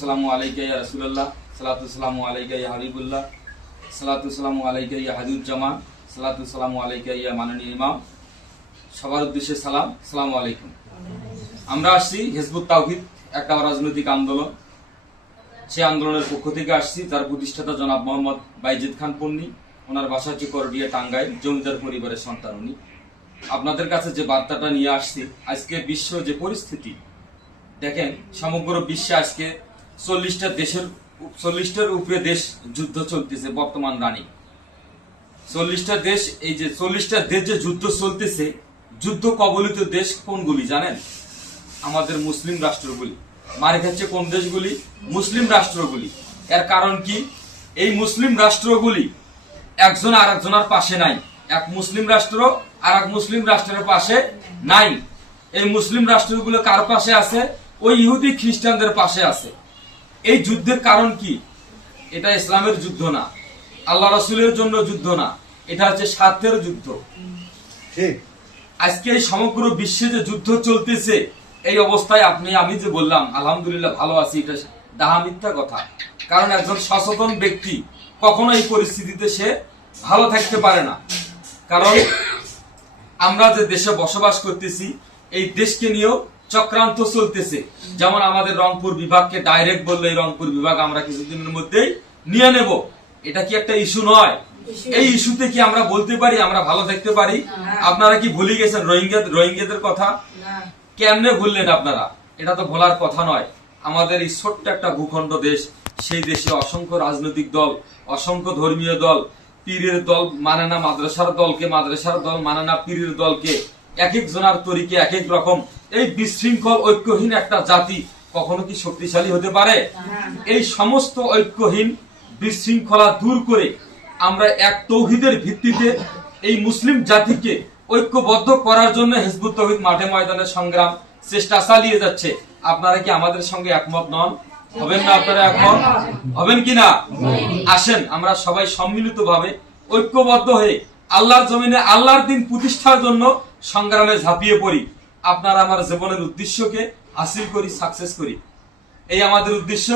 সালাতু আলাইকা ইয়া রাসূলুল্লাহ, সালাতু আলাইকা ইয়া হাবিবুল্লাহ, সালাতু আলাইকা ইয়া হাজুজ্জামান, সালাতু আলাইকা ইয়া মাননীয় ইমাম। সবার উদ্দেশ্যে সালাম, আসসালামু আলাইকুম। আমরা আসছি হিজবুত তাওহীদ, একটা রাজনৈতিক আন্দোলন। সেই আন্দোলনের পক্ষ থেকে আসছি, যার প্রতিষ্ঠাতা জনাব মোহাম্মদ বাইজিদ খান পন্নী। ওনার বাসা হচ্ছে করডিয়া, টাঙ্গাইল, জমিদার পরিবারের সন্তান উনি। আপনাদের কাছে যে বার্তাটা নিয়ে আসছি, আজকে বিশ্ব যে পরিস্থিতি দেখেন, সমগ্র বিশ্বে আজকে 40টার উপরে দেশ যুদ্ধ চলতেছে বর্তমান রানী। 40টা দেশ, এই যে 40টা দেশ যে যুদ্ধ চলতেছে, যুদ্ধ কবলিত দেশ কোনগুলি জানেন? আমাদের মুসলিম রাষ্ট্রগুলি। মারে খাচ্ছে কোন দেশগুলি? মুসলিম রাষ্ট্রগুলি। এর কারণ কি? এই মুসলিম রাষ্ট্রগুলি একজন আর একজনের পাশে নাই। এক মুসলিম রাষ্ট্র আর এক মুসলিম রাষ্ট্রের পাশে নাই। এই মুসলিম রাষ্ট্রগুলো কার পাশে আছে? ওই ইহুদি খ্রিস্টানদের পাশে আছে। এই যুদ্ধের কারণ কি? এটা ইসলামের যুদ্ধ না, আল্লাহ রাসূলের জন্য যুদ্ধ না, এটা হচ্ছে স্বার্থের যুদ্ধ। আজকে এই সমগ্র বিশ্বে যে যুদ্ধ চলতেছে, এই অবস্থায় আমি যে বললাম আলহামদুলিল্লাহ ভালো আছি, এটা ডাহা মিথ্যা কথা। কারণ একজন সচেতন ব্যক্তি কখনো এই পরিস্থিতিতে সে ভালো থাকতে পারে না। কারণ আমরা যে দেশে বসবাস করতেছি, এই দেশকে নিয়েও চক্রান্ত চলতেছে। যেমন আমাদের রংপুর বিভাগকে ডাইরেক্ট বললো এই রংপুর বিভাগ আমরা কিছুদিনের মধ্যেই নিয়ে নেব। এটা কি একটা ইস্যু নয়? এই ইস্যুতে কি আমরা বলতে পারি আমরা ভালো থাকতে পারি? আপনারা কি ভুলে গেছেন রোহিঙ্গাদের কথা? কেমনে ভুললেন আপনারা? এটা তো ভোলার কথা নয়। আমাদের এই ছোট্ট একটা ভূখণ্ড দেশ, সেই দেশে অসংখ্য রাজনৈতিক দল, অসংখ্য ধর্মীয় দল, পীরের দল মানে না মাদ্রাসার দলকে, মাদ্রাসার দল মানে না পীরের দলকে, এক এক জনার তরিকে এক এক রকম। এই বিশৃঙ্খল ঐক্যহীন একটা জাতি কখনো কি শক্তিশালী হতে পারে? এই সমস্ত ঐক্যহীন বিশৃঙ্খলা দূর করে আমরা এক তৌহিদের ভিত্তিতে এই মুসলিম জাতিকে ঐক্যবদ্ধ করার জন্য হিজবুত তাওহীদ মাঠে ময়দানে সংগ্রাম চেষ্টা চালিয়ে যাচ্ছে। আপনারা কি আমাদের সঙ্গে একমত নন? হবেন না? আপনারা একমত হবেন কিনা? আসেন আমরা সবাই সম্মিলিত ভাবে ঐক্যবদ্ধ হয়ে আল্লাহর জমিনে আল্লাহর দিন প্রতিষ্ঠার জন্য সংগ্রামে ঝাঁপিয়ে পড়ি। আপনারা আমার জীবনের উদ্দেশ্যকে হাসিল করি, সাকসেস করি, এই আমাদের উদ্দেশ্য।